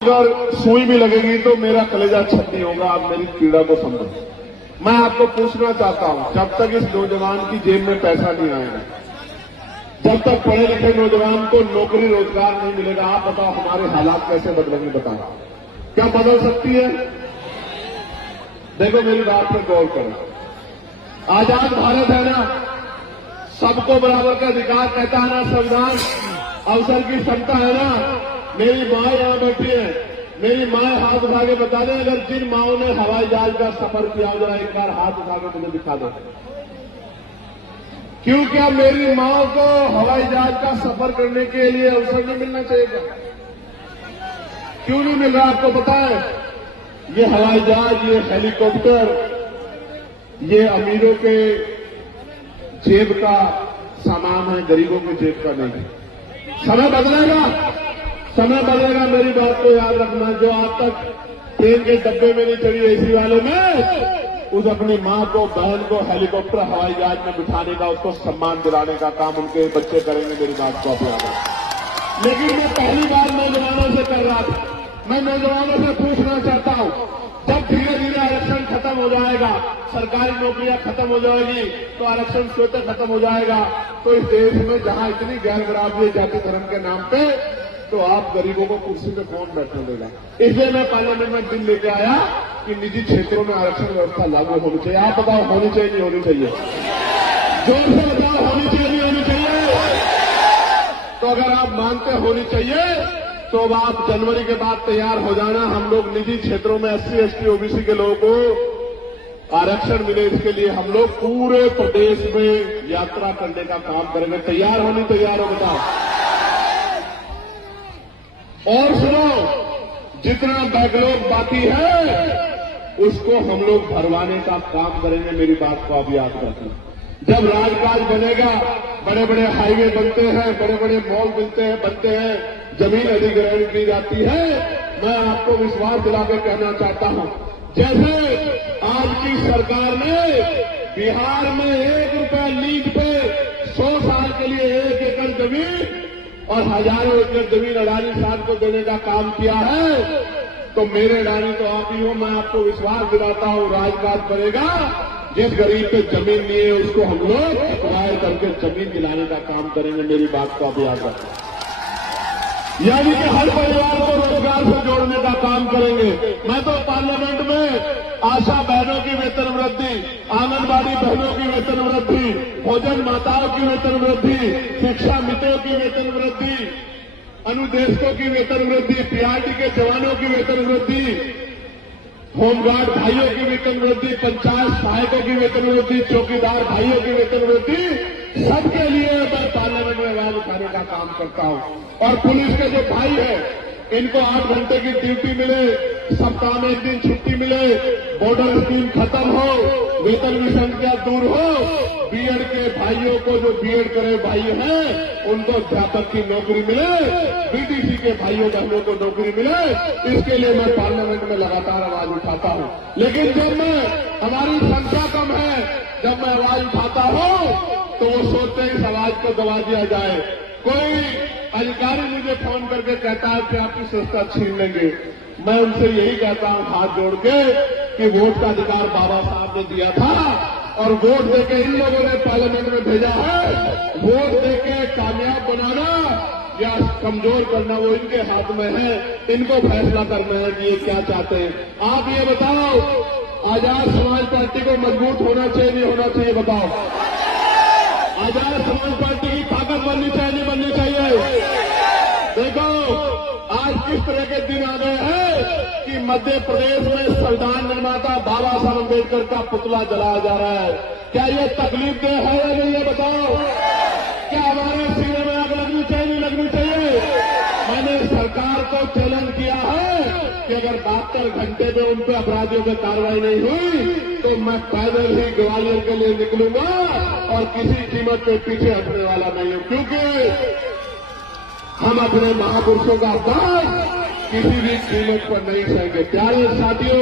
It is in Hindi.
अगर सुई भी लगेगी तो मेरा कलेजा छट्टी होगा। आप मेरी पीड़ा को समझो। मैं आपको पूछना चाहता हूं, जब तक इस नौजवान की जेब में पैसा नहीं आएगा, जब तक पढ़े लिखे नौजवान को नौकरी रोजगार नहीं मिलेगा, आप बताओ हमारे हालात कैसे बदलेंगे? बताओ क्या बदल सकती है? देखो मेरी बात पर गौर करो। आजाद भारत है ना, सबको बराबर का अधिकार कहता है ना संविधान, अवसर की क्षमता है ना। मेरी माँ यहां बैठी है, मेरी माँ हाथ उठा के बता दें, अगर जिन माओं ने हवाई जहाज का सफर किया जरा एक बार हाथ उठा के मुझे दिखा दो। क्यों क्या मेरी माँ को हवाई जहाज का सफर करने के लिए अवसर नहीं मिलना चाहिए? क्यों नहीं मिल रहा? आपको पता है, ये हवाई जहाज, ये हेलीकॉप्टर, ये अमीरों के जेब का सामान है, गरीबों के जेब का नहीं। समय बदलेगा, समय बदलेगा। मेरी बात को याद रखना। जो आज तक ट्रेन के डब्बे में नहीं चढ़ी एसी वाले में, उस अपनी मां को, बहन को हेलीकॉप्टर हवाई जहाज में बिठाने का, उसको सम्मान दिलाने का काम उनके बच्चे करेंगे। मेरी बात को आप याद रखना। लेकिन मैं पहली बार नौजवानों से कर रहा था, मैं नौजवानों से पूछना चाहता हूं, जब धीरे धीरे आरक्षण खत्म हो जाएगा, सरकारी नौकरियां खत्म हो जाएगी, तो आरक्षण स्वतः खत्म हो जाएगा, तो इस देश में जहां इतनी गैर बराबरी जाति धर्म के नाम पे, तो आप गरीबों को कुर्सी पे कौन बैठने देगा? इसलिए मैं पार्लियामेंट में बिल लेके आया कि निजी क्षेत्रों में आरक्षण व्यवस्था लागू होनी चाहिए। आप बताओ होनी चाहिए नहीं होनी चाहिए? जोर से बताओ होनी चाहिए नहीं होनी चाहिए? तो अगर आप मानते होनी चाहिए तो अब आप जनवरी के बाद तैयार हो जाना। हम लोग निजी क्षेत्रों में SC ST OBC के लोगों को आरक्षण मिले, इसके लिए हम लोग पूरे प्रदेश में यात्रा करने का काम करेंगे। तैयार होनी, तैयार हो बताओ। और सुनो, जितना बैकलॉग बाकी है उसको हम लोग भरवाने का काम करेंगे। मेरी बात को आप याद रखना। जब राजकाज बनेगा, बड़े बड़े हाईवे बनते हैं, बड़े बड़े मॉल बनते हैं, जमीन अधिग्रहण की जाती है, मैं आपको विश्वास दिला के कहना चाहता हूं, जैसे आज की सरकार ने बिहार में 1 रुपया लीज पे 100 साल के लिए 1 एकड़ जमीन और हजारों एकड़ जमीन अडानी साहब को देने का काम किया है, तो मेरे अडानी तो आप ही हो। मैं आपको विश्वास दिलाता हूं, राजकाज बनेगा, जिस गरीब पे जमीन नहीं है उसको हम लोग एक्वायर करके जमीन दिलाने का काम करेंगे। मेरी बात को आप याद रखें। यानी कि हर परिवार को रोजगार से जोड़ने का काम करेंगे। मैं तो पार्लियामेंट में आशा बहनों की वेतन वृद्धि, आंगनबाड़ी बहनों की वेतन वृद्धि, भोजन माताओं की वेतन वृद्धि, शिक्षा मित्रों की वेतन वृद्धि, अनुदेशकों की वेतन वृद्धि, PRT के जवानों की वेतन वृद्धि, होमगार्ड भाइयों की वेतन वृद्धि, पंचायत सहायकों की वेतन वृद्धि, चौकीदार भाइयों की वेतन वृद्धि, सबके लिए मैं पार्लियामेंट में आवाज उठाने का काम करता हूं। और पुलिस के जो भाई है, इनको 8 घंटे की ड्यूटी मिले, सप्ताह में 1 दिन छुट्टी मिले, बॉर्डर स्कीम खत्म हो, वेतन विसंख्या दूर हो, बीएड के भाइयों को जो बीएड करे भाई हैं उनको अध्यापक की नौकरी मिले, BTC के भाइयों बहनों को नौकरी मिले, इसके लिए मैं पार्लियामेंट में लगातार आवाज उठाता हूं। लेकिन जब हमारी संख्या कम है, जब मैं आवाज उठाता हूं तो वो सोचते हैं इस आवाज को दबा दिया जाए। कोई अधिकारी मुझे फोन करके कहता है कि आपकी संस्था छीन लेंगे। मैं उनसे यही कहता हूं हाथ जोड़ के कि वोट का अधिकार बाबा साहब ने दिया था और वोट देके इन लोगों ने पार्लियामेंट में भेजा है। वोट देके कामयाब बनाना या कमजोर करना वो इनके हाथ में है। इनको फैसला करना है कि ये क्या चाहते हैं। आप ये बताओ, आजाद समाज पार्टी को मजबूत होना चाहिए नहीं होना चाहिए? बताओ। आजाद समाज पार्टी की ताकत बननी चाहिए नहीं बननी चाहिए? देखो आज किस तरह के दिन आ गए हैं कि मध्य प्रदेश में संविधान निर्माता बाबा साहब अम्बेडकर का पुतला जलाया जा रहा है। क्या ये तकलीफ दे है या नहीं, ये बताओ? क्या हमारे सीने में आग लगनी चाहिए नहीं लगनी चाहिए? मैंने सरकार को चैलेंज किया है कि अगर 72 घंटे में उन पर अपराधियों पर कार्रवाई नहीं हुई तो मैं पैदल ही ग्वालियर के लिए निकलूंगा और किसी कीमत पे पीछे हटने वाला नहीं हूं, क्योंकि हम अपने महापुरुषों का अपमान किसी भी कीमत पर नहीं सहेंगे। प्यारे साथियों,